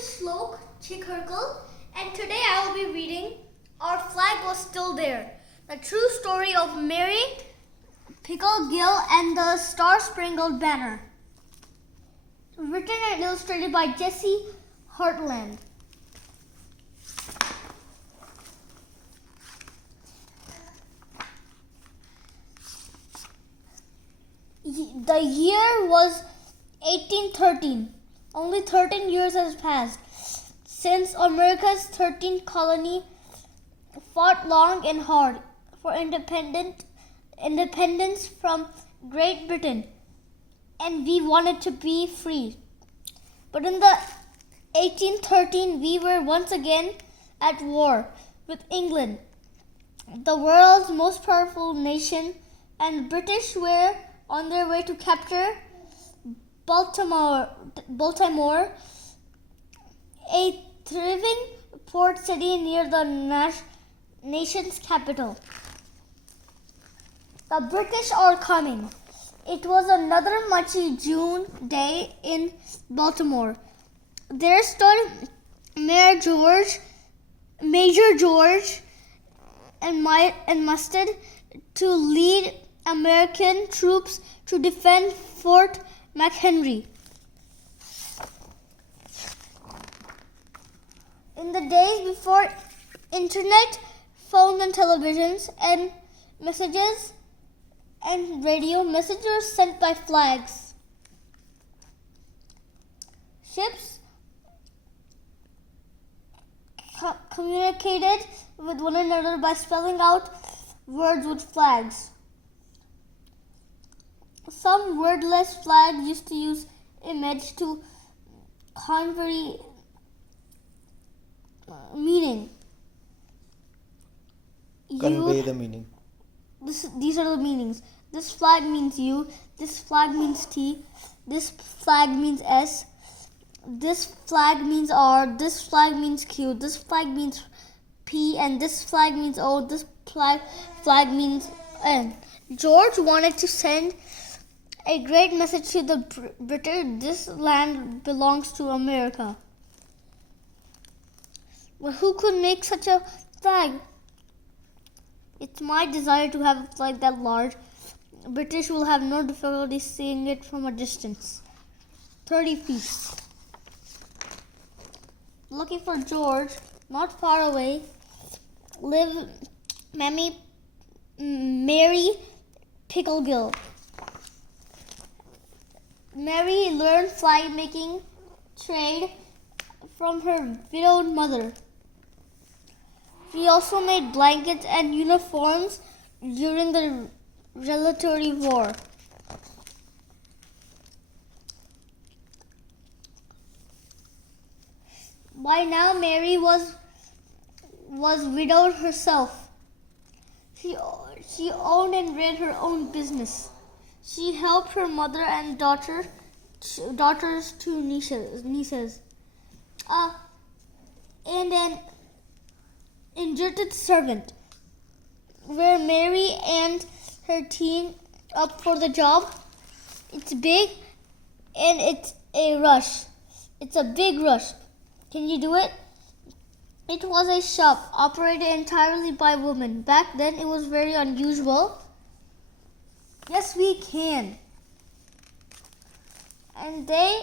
is Shlok Chikhalkar, and today I will be reading Our Flag Was Still There, the true story of Mary Picklegill and the Star-Spangled Banner. Written and illustrated by Jesse Hartland. The year was 1813. Only 13 years has passed since America's 13th colony fought long and hard for independence from Great Britain, and we wanted to be free. But in the 1813, we were once again at war with England, the world's most powerful nation, and British were on their way to capture Baltimore, a thriving port city near the nation's capital. The British are coming. It was another muggy June day in Baltimore. There stood Major George enlisted to lead American troops to defend Fort McHenry. In the days before internet, phones and televisions, and messages and radio, messages were sent by flags. Ships communicated with one another by spelling out words with flags. Some wordless flags used to use image to convey meaning. Convey the meaning. These are the meanings. This flag means U. This flag means T. This flag means S. This flag means R. This flag means Q. This flag means P. And this flag means O. This flag means N. George wanted to send a great message to the British. This land belongs to America. But who could make such a flag? It's my desire to have a flag that large. British will have no difficulty seeing it from a distance. 30 feet. Looking for George, not far away, lived Mary Picklegill. Mary learned flag making trade from her widowed mother. She also made blankets and uniforms during the Revolutionary War. By now, Mary was widowed herself. She owned and ran her own business. She helped her mother and daughters to nieces. And an injured servant. Were Mary and her team up for the job? It's big and it's a rush. It's a big rush. Can you do it? It was a shop operated entirely by women. Back then it was very unusual. Yes, we can. And they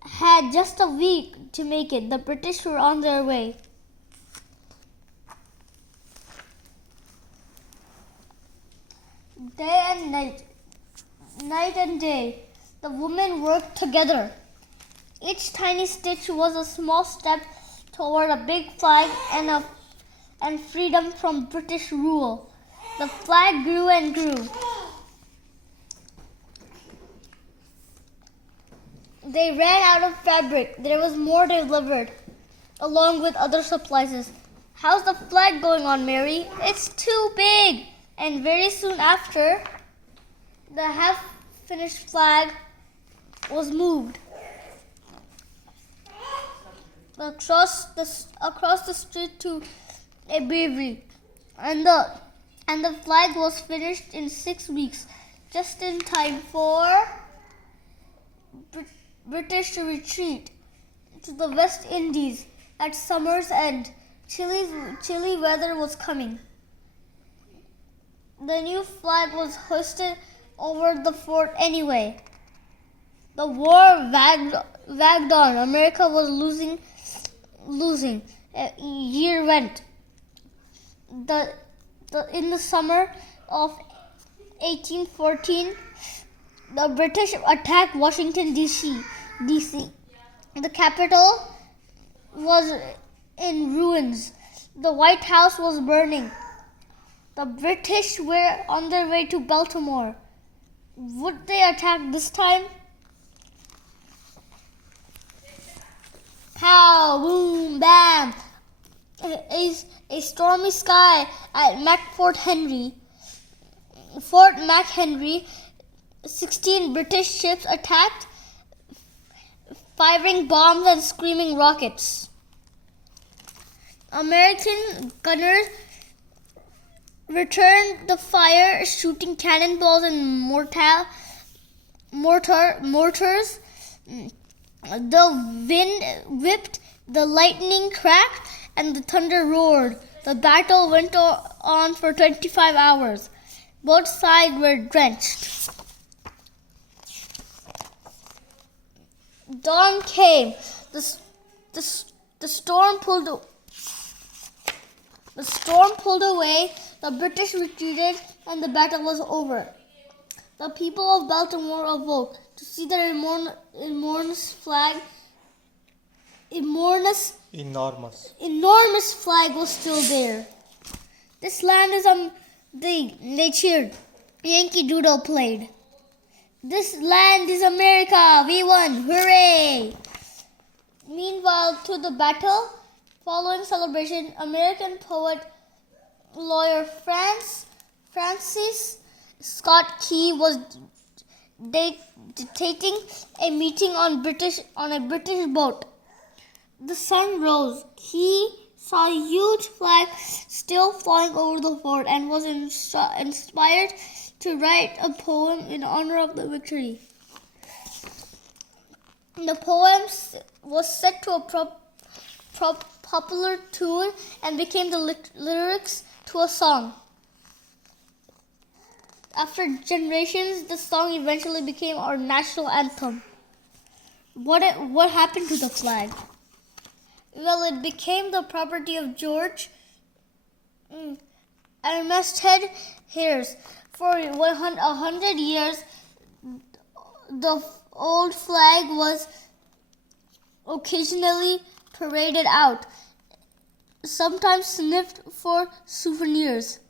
had just a week to make it. The British were on their way. Day and night and day, the women worked together. Each tiny stitch was a small step toward a big flag and freedom from British rule. The flag grew and grew. They ran out of fabric. There was more delivered, along with other supplies. How's the flag going on, Mary? It's too big. And very soon after, the half-finished flag was moved across the street to a brewery, and the flag was finished in 6 weeks, just in time for British to retreat to the West Indies at summer's end. Chilly weather was coming. The new flag was hoisted over the fort anyway. The war wagged on. America was losing. A year went. In the summer of 1814, the British attacked Washington, D.C. The capital was in ruins. The White House was burning. The British were on their way to Baltimore. Would they attack this time? Pow, boom, bam. A stormy sky at Fort McHenry. 16 British ships attacked, firing bombs and screaming rockets. American gunners returned the fire, shooting cannonballs and mortars. The wind whipped, the lightning cracked, and the thunder roared. The battle went on for 25 hours. Both sides were drenched. Dawn came. The storm pulled away. The British retreated, and the battle was over. The people of Baltimore awoke to see their enormous flag was still there. This land is they cheered. Yankee Doodle played. This land is America. We won. Hooray! Meanwhile, to the battle, following celebration, American poet, lawyer Francis Scott Key was dictating a meeting on a British boat. The sun rose. He saw a huge flag still flying over the fort and was inspired to write a poem in honor of the victory. The poem was set to a popular tune and became the lyrics to a song. After generations, the song eventually became our national anthem. What happened to the flag? Well, it became the property of George Armistead Hayes. For 100 years, the old flag was occasionally paraded out, sometimes sniffed for souvenirs,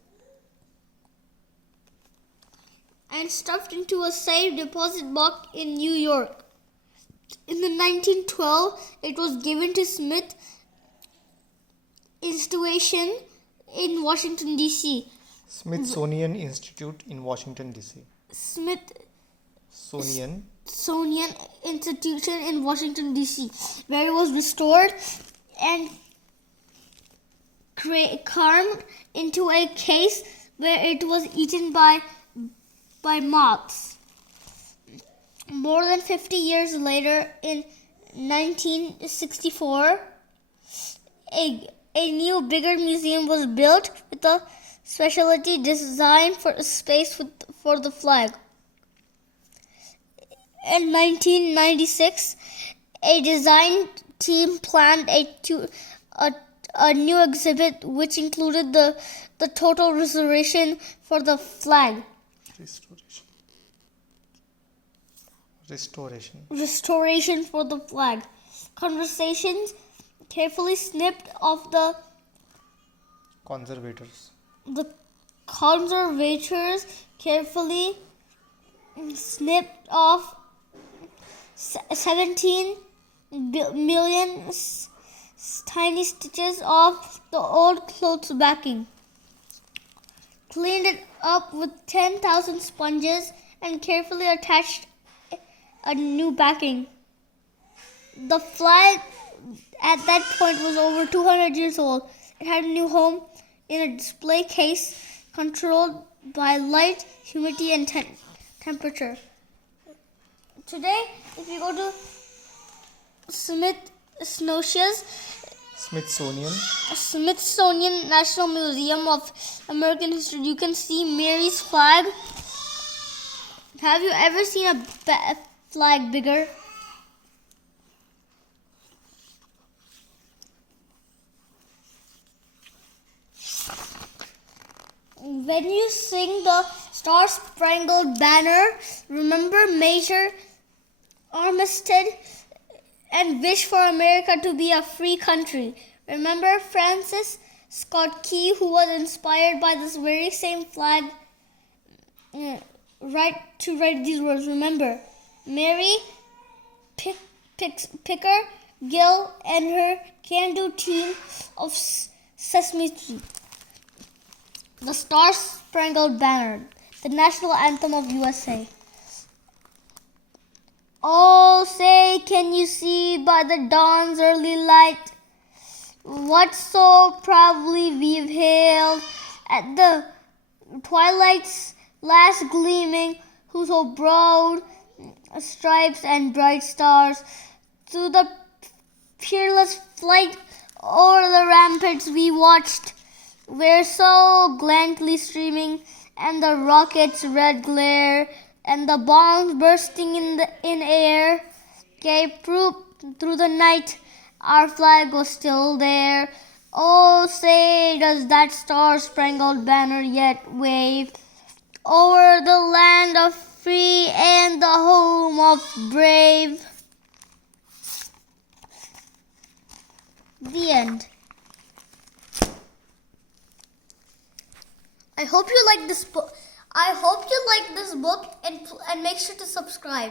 and stuffed into a safe deposit box in New York. In the 1912, it was given to Smith Institution in Washington, D.C. Smithsonian Institute in Washington, D.C. Smithsonian Institution in Washington, D.C., where it was restored and crammed into a case where it was eaten by moths. More than 50 years later, in 1964, a new, bigger museum was built with a specialty designed for space for the flag. In 1996, a design team planned a new exhibit which included the total restoration for the flag. Restoration for the flag. Conversations carefully snipped off the conservators carefully snipped off 17 million tiny stitches off the old clothes backing, cleaned it up with 10,000 sponges, and carefully attached a new backing. The flag at that point was over 200 years old. It had a new home in a display case controlled by light, humidity, and temperature. Today, if you go to Smithsonian National Museum of American History, you can see Mary's flag. Have you ever seen a flag bigger? When you sing the Star Spangled Banner, remember Major Armistead and wish for America to be a free country. Remember Francis Scott Key, who was inspired by this very same flag to write these words. Remember Mary Picker Gill and her can-do team of Sesame Street. The Star Spangled Banner, the national anthem of USA. Oh, say, can you see by the dawn's early light what so proudly we've hailed at the twilight's last gleaming, whose so broad stripes and bright stars through the peerless flight o'er the ramparts we watched were so gallantly streaming, and the rocket's red glare and the bombs bursting in air gave proof through the night our flag was still there. Oh, say, does that star-spangled banner yet wave over the land of free and the home of brave? The end. I hope you like this book. And make sure to subscribe.